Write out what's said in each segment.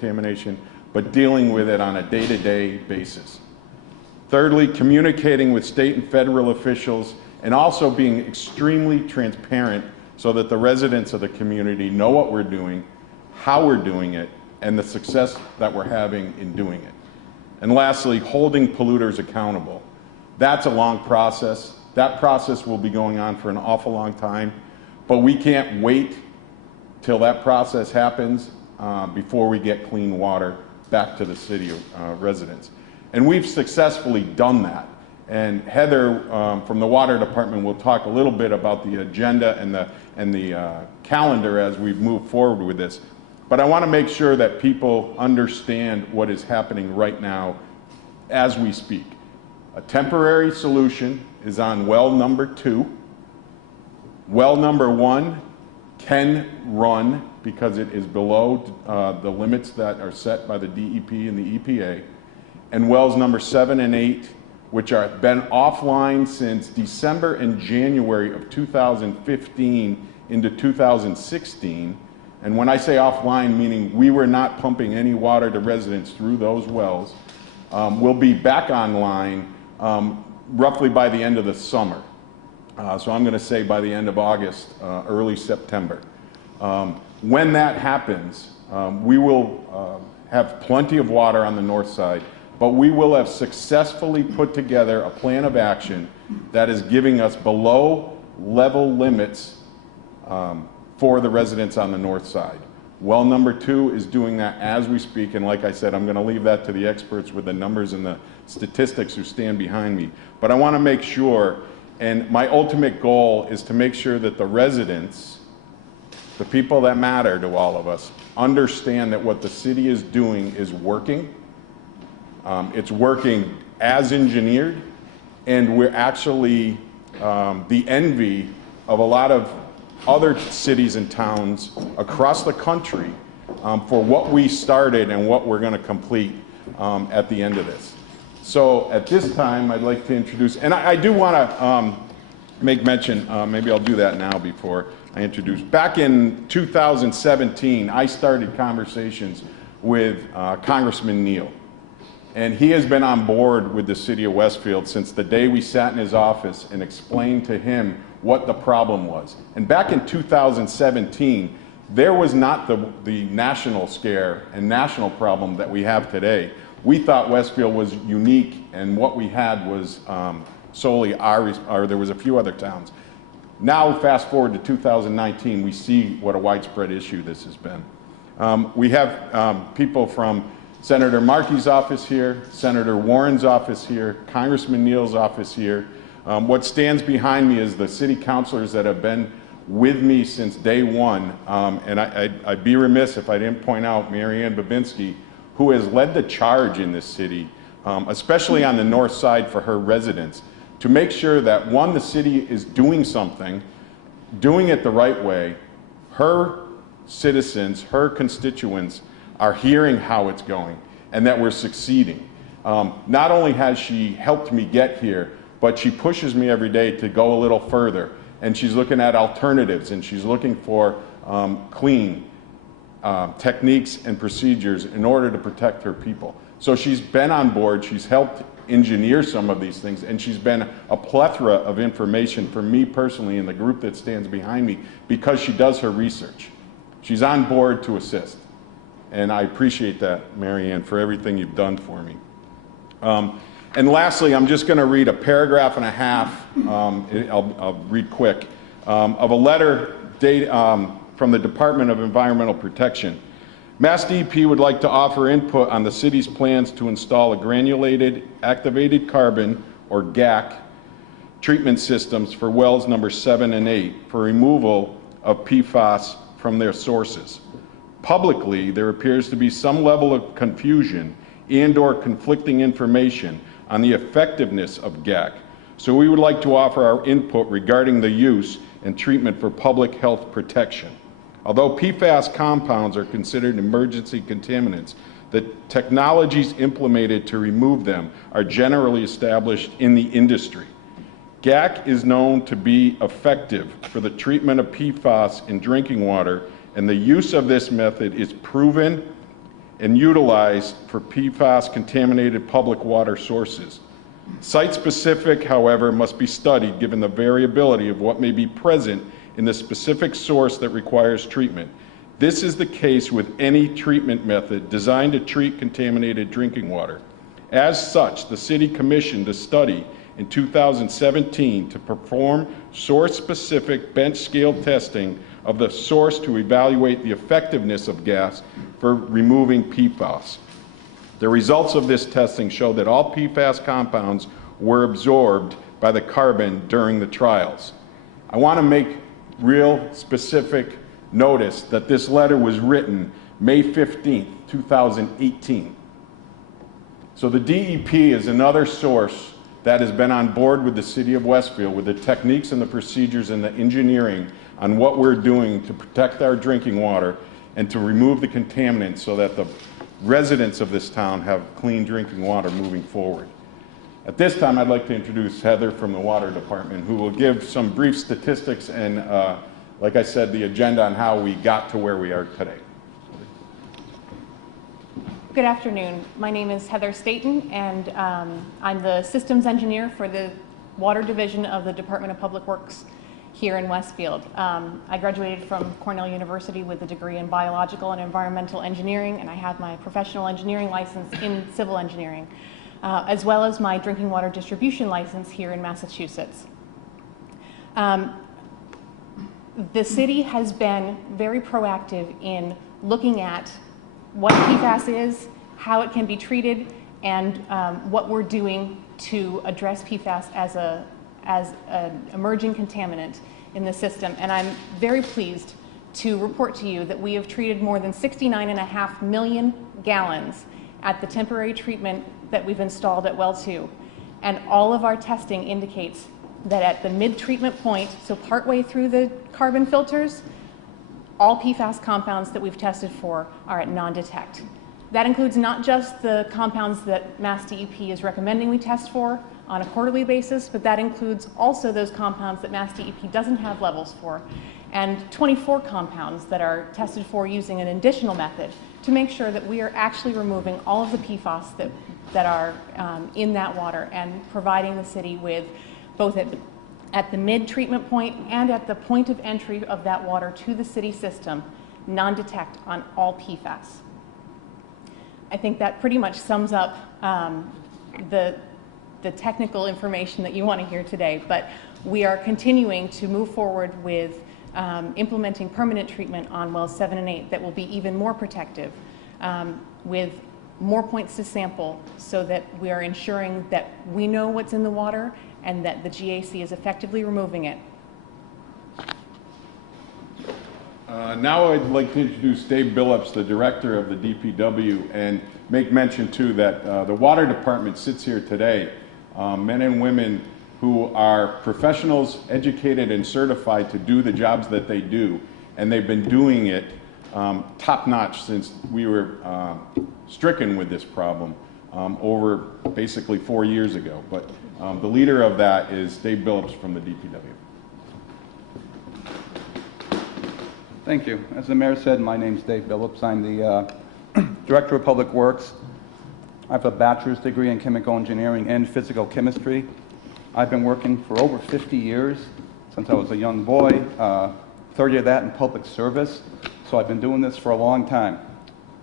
contamination, but dealing with it on a day-to-day basis. Thirdly, communicating with state and federal officials and also being extremely transparent so that the residents of the community know what we're doing, how we're doing it, and the success that we're having in doing it. And lastly, holding polluters accountable. That's a long process. That process will be going on for an awful long time, but we can't wait till that process happens before we get clean water back to the city residents. And we've successfully done that. And Heather from the Water Department will talk a little bit about the agenda and the calendar as we've moved forward with this. But I want to make sure that people understand what is happening right now as we speak. A temporary solution is on well number 2. Well number 1 can run because it is below the limits that are set by the DEP and the EPA. And wells number 7 and 8, which have been offline since December and January of 2015 into 2016. And when I say offline, meaning we were not pumping any water to residents through those wells, will be back online roughly by the end of the summer. So I'm going to say by the end of August, early September. When that happens, we will have plenty of water on the north side, but we will have successfully put together a plan of action that is giving us below level limits for the residents on the north side. Well number 2 is doing that as we speak, and like I said, I'm going to leave that to the experts with the numbers and the statistics who stand behind me. But I want to make sure, and my ultimate goal is to make sure that the residents, the people that matter to all of us, understand that what the city is doing is working. It's working as engineered, and we're actually the envy of a lot of other cities and towns across the country for what we started and what we're going to complete at the end of this. So at this time, I'd like to introduce, and I do want to make mention, maybe I'll do that now before I introduce. Back in 2017, I started conversations with Congressman Neal. And he has been on board with the city of Westfield since the day we sat in his office and explained to him what the problem was. And back in 2017, there was not the national scare and national problem that we have today. We thought Westfield was unique, and what we had was solely ours, or there was a few other towns. Now, fast forward to 2019, we see what a widespread issue this has been. We have people from Senator Markey's office here, Senator Warren's office here, Congressman Neal's office here. What stands behind me is the city councilors that have been with me since day one. And I'd be remiss if I didn't point out Mary Ann Babinski, who has led the charge in this city, especially on the north side for her residents, to make sure that, one, the city is doing something, doing it the right way. Her citizens, her constituents, are hearing how it's going and that we're succeeding. Not only has she helped me get here, but she pushes me every day to go a little further. And she's looking at alternatives, and she's looking for clean techniques and procedures in order to protect her people. So she's been on board, she's helped engineer some of these things, and she's been a plethora of information for me personally and the group that stands behind me because she does her research. She's on board to assist. And I appreciate that, Mary Ann, for everything you've done for me. And lastly, I'm just going to read a paragraph and a half, I'll read quick, of a letter from the Department of Environmental Protection. Mass DEP would like to offer input on the city's plans to install a granulated activated carbon, or GAC, treatment systems for wells number 7 and 8 for removal of PFAS from their sources. Publicly, there appears to be some level of confusion and/or conflicting information on the effectiveness of GAC. So we would like to offer our input regarding the use and treatment for public health protection. Although PFAS compounds are considered emergency contaminants, the technologies implemented to remove them are generally established in the industry. GAC is known to be effective for the treatment of PFAS in drinking water, and the use of this method is proven and utilized for PFAS contaminated public water sources. Site-specific, however, must be studied given the variability of what may be present in the specific source that requires treatment. This is the case with any treatment method designed to treat contaminated drinking water. As such, the City commissioned a study in 2017 to perform source-specific bench scale testing of the source to evaluate the effectiveness of gas for removing PFAS. The results of this testing showed that all PFAS compounds were absorbed by the carbon during the trials. I want to make real specific notice that this letter was written May 15th, 2018. So the DEP is another source that has been on board with the City of Westfield with the techniques and the procedures and the engineering on what we're doing to protect our drinking water and to remove the contaminants so that the residents of this town have clean drinking water moving forward. At this time, I'd like to introduce Heather from the Water Department, who will give some brief statistics and, like I said, the agenda on how we got to where we are today. Good afternoon. My name is Heather Staten, and I'm the systems engineer for the Water Division of the Department of Public Works here in Westfield. I graduated from Cornell University with a degree in biological and environmental engineering, and I have my professional engineering license in civil engineering, as well as my drinking water distribution license here in Massachusetts. The city has been very proactive in looking at what PFAS is, how it can be treated, and what we're doing to address PFAS as an emerging contaminant in the system. And I'm very pleased to report to you that we have treated more than 69.5 million gallons at the temporary treatment that we've installed at Well 2. And all of our testing indicates that at the mid-treatment point, so partway through the carbon filters, all PFAS compounds that we've tested for are at non-detect. That includes not just the compounds that Mass DEP is recommending we test for on a quarterly basis, but that includes also those compounds that Mass DEP doesn't have levels for, and 24 compounds that are tested for using an additional method to make sure that we are actually removing all of the PFAS that are in that water and providing the city with both at the mid-treatment point and at the point of entry of that water to the city system, non-detect on all PFAS. I think that pretty much sums up the technical information that you want to hear today, but we are continuing to move forward with implementing permanent treatment on wells 7 and 8 that will be even more protective, with more points to sample so that we are ensuring that we know what's in the water and that the GAC is effectively removing it. Now I'd like to introduce Dave Phillips, the director of the DPW, and make mention too that the water department sits here today, men and women who are professionals, educated and certified to do the jobs that they do, and they've been doing it top-notch since we were stricken with this problem over basically 4 years ago. But the leader of that is Dave Phillips from the DPW. Thank you. As the mayor said, my name's Dave Phillips. I'm the Director of Public Works. I have a bachelor's degree in chemical engineering and physical chemistry. I've been working for over 50 years since I was a young boy, 30 of that in public service, so I've been doing this for a long time.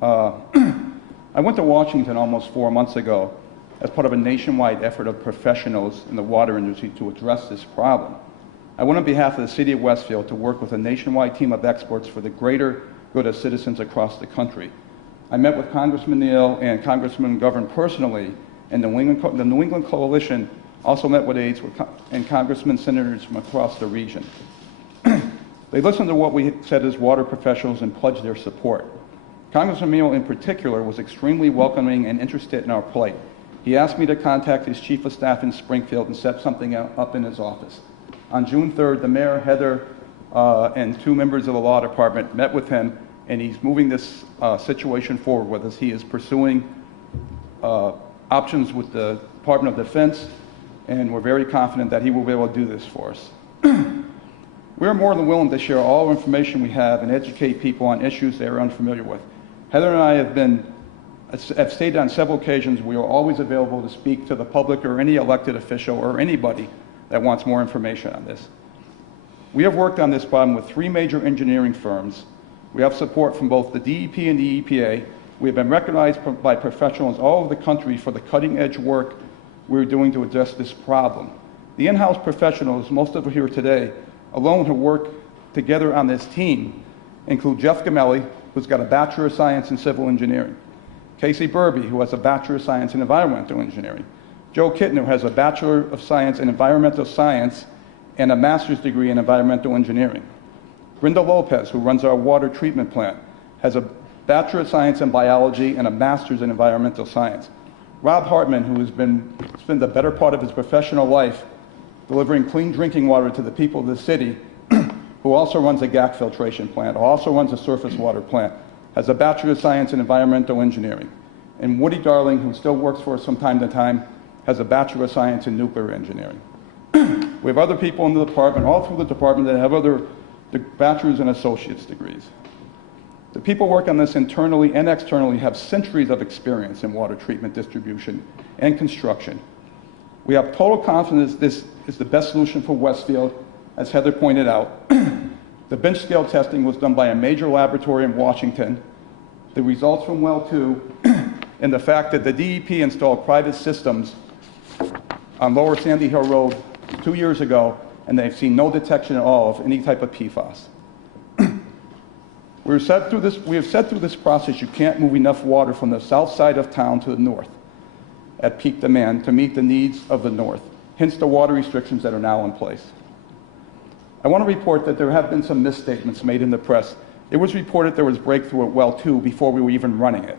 I went to Washington almost 4 months ago as part of a nationwide effort of professionals in the water industry to address this problem. I went on behalf of the City of Westfield to work with a nationwide team of experts for the greater good of citizens across the country. I met with Congressman Neal and Congressman Govern personally, and the New England Coalition also met with aides and congressmen, senators from across the region. They listened to what we said as water professionals and pledged their support. Congressman Neal in particular was extremely welcoming and interested in our plight. He asked me to contact his chief of staff in Springfield and set something up in his office. On June 3rd, the mayor, Heather, and 2 members of the law department met with him, and he's moving this situation forward with us. He is pursuing options with the Department of Defense, and we're very confident that he will be able to do this for us. We're more than willing to share all information we have and educate people on issues they are unfamiliar with. Heather and I have been I've stated on several occasions, we are always available to speak to the public or any elected official or anybody that wants more information on this. We have worked on this problem with 3 major engineering firms. We have support from both the DEP and the EPA. We have been recognized by professionals all over the country for the cutting-edge work we're doing to address this problem. The in-house professionals, most of them here today, alone who work together on this team, include Jeff Gamelli, who's got a Bachelor of Science in Civil Engineering, Casey Burby, who has a Bachelor of Science in Environmental Engineering, Joe Kitten, who has a Bachelor of Science in Environmental Science and a Master's degree in Environmental Engineering. Brenda Lopez, who runs our water treatment plant, has a Bachelor of Science in Biology and a Master's in Environmental Science. Rob Hartman, who has spent the better part of his professional life delivering clean drinking water to the people of the city, who also runs a GAC filtration plant, also runs a surface water plant, has a Bachelor of Science in Environmental Engineering. And Woody Darling, who still works for us from time to time, has a Bachelor of Science in Nuclear Engineering. We have other people in the department, all through the department, that have other bachelor's and associate's degrees. The people working on this internally and externally have centuries of experience in water treatment, distribution, and construction. We have total confidence this is the best solution for Westfield, as Heather pointed out. The bench scale testing was done by a major laboratory in Washington. The results from well 2 and the fact that the DEP installed private systems on Lower Sandy Hill Road 2 years ago, and they've seen no detection at all of any type of PFAS. We have said through this process you can't move enough water from the south side of town to the north at peak demand to meet the needs of the north, hence the water restrictions that are now in place. I want to report that there have been some misstatements made in the press. It was reported there was breakthrough at well 2 before we were even running it.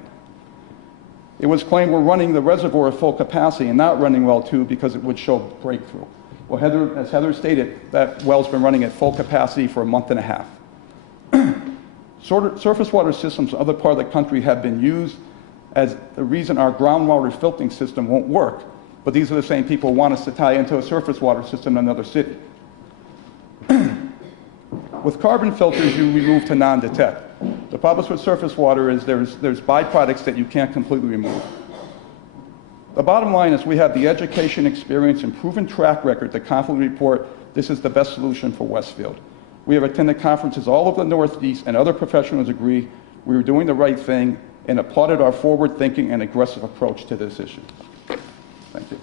It was claimed we're running the reservoir at full capacity and not running well 2 because it would show breakthrough. Well, as Heather stated, that well's been running at full capacity for a month and a half. Surface water systems in other parts of the country have been used as the reason our groundwater filtering system won't work, but these are the same people who want us to tie into a surface water system in another city. With carbon filters, you remove to non-detect. The problem with surface water is there's byproducts that you can't completely remove. The bottom line is we have the education, experience, and proven track record to confidently report this is the best solution for Westfield. We have attended conferences all over the Northeast, and other professionals agree we were doing the right thing and applauded our forward-thinking and aggressive approach to this issue. Thank you.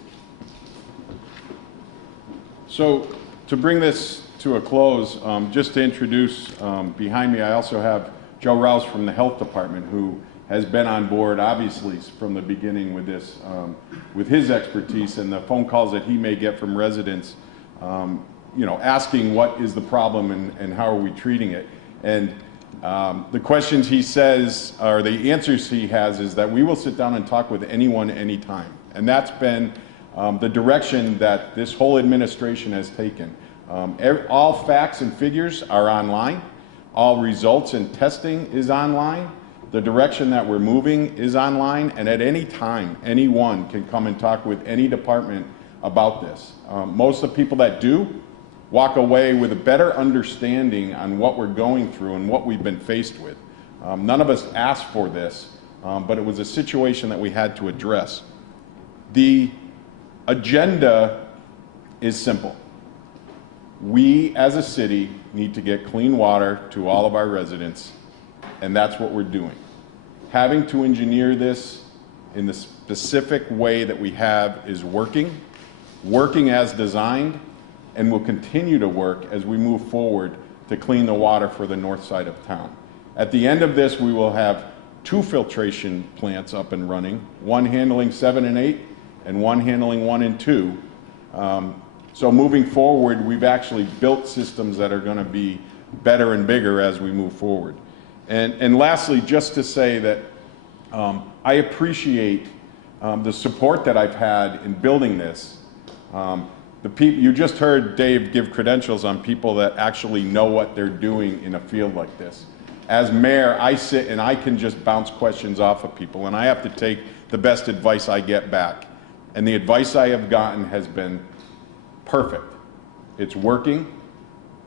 So to bring this to a close, just to introduce behind me, I also have Joe Rouse from the Health Department, who has been on board, obviously, from the beginning with this, with his expertise and the phone calls that he may get from residents, asking what is the problem and how are we treating it. And the questions he says, or the answers he has, is that we will sit down and talk with anyone, anytime. And that's been the direction that this whole administration has taken. All facts and figures are online. All results and testing is online. The direction that we're moving is online, and at any time, anyone can come and talk with any department about this. Most of the people that do walk away with a better understanding on what we're going through and what we've been faced with. None of us asked for this, but it was a situation that we had to address. The agenda is simple. We, as a city, need to get clean water to all of our residents, and that's what we're doing. Having to engineer this in the specific way that we have is working as designed, and will continue to work as we move forward to clean the water for the north side of town. At the end of this, we will have 2 filtration plants up and running, one handling 7 and 8, and one handling 1 and 2. So moving forward, we've actually built systems that are going to be better and bigger as we move forward. And lastly, just to say that I appreciate the support that I've had in building this. You just heard Dave give credentials on people that actually know what they're doing in a field like this. As mayor, I sit and I can just bounce questions off of people, and I have to take the best advice I get back. And the advice I have gotten has been perfect. It's working.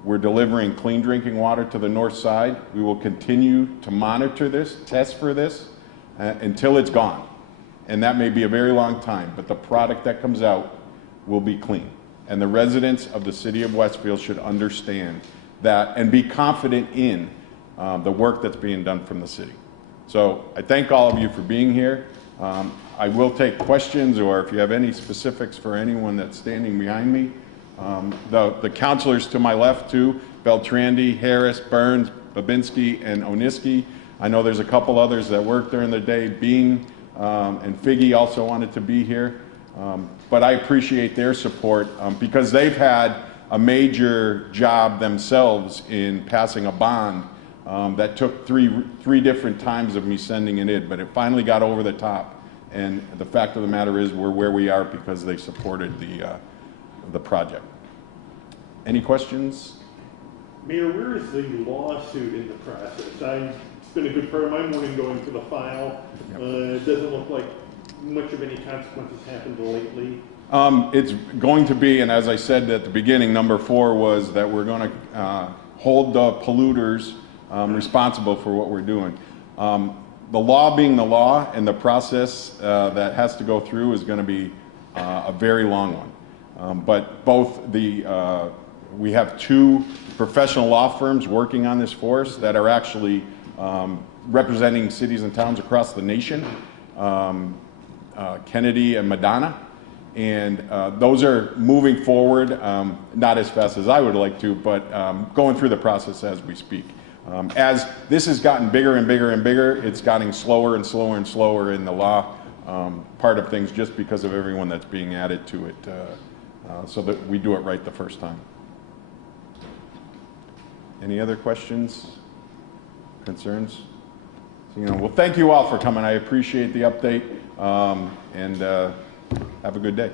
We're delivering clean drinking water to the north side. We will continue to monitor this, test for this. until it's gone. And that may be a very long time, but the product that comes out will be clean. And the residents of the city of Westfield should understand that and be confident in the work that's being done from the city. So I thank all of you for being here. I will take questions, or if you have any specifics for anyone that's standing behind me. The councilors to my left too, Beltrandi, Harris, Burns, Babinski, and Oniski. I know there's a couple others that worked during the day. Bean and Figgy also wanted to be here. But I appreciate their support because they've had a major job themselves in passing a bond that took three different times of me sending it in, but it finally got over the top. And the fact of the matter is we're where we are because they supported the project. Any questions? Mayor, where is the lawsuit in the process? It's been a good part of my morning going through the file. It doesn't look like much of any consequences happened lately. It's going to be, and as I said at the beginning, number 4 was that we're going to hold the polluters responsible for what we're doing. The law being the law, and the process that has to go through is going to be a very long one. But both we have 2 professional law firms working on this for us that are actually representing cities and towns across the nation, Kennedy and Madonna. And those are moving forward, not as fast as I would like to, but going through the process as we speak. As this has gotten bigger and bigger and bigger, it's gotten slower and slower and slower in the law part of things, just because of everyone that's being added to it, so that we do it right the first time. Any other questions, concerns? Well, thank you all for coming. I appreciate the update, and have a good day.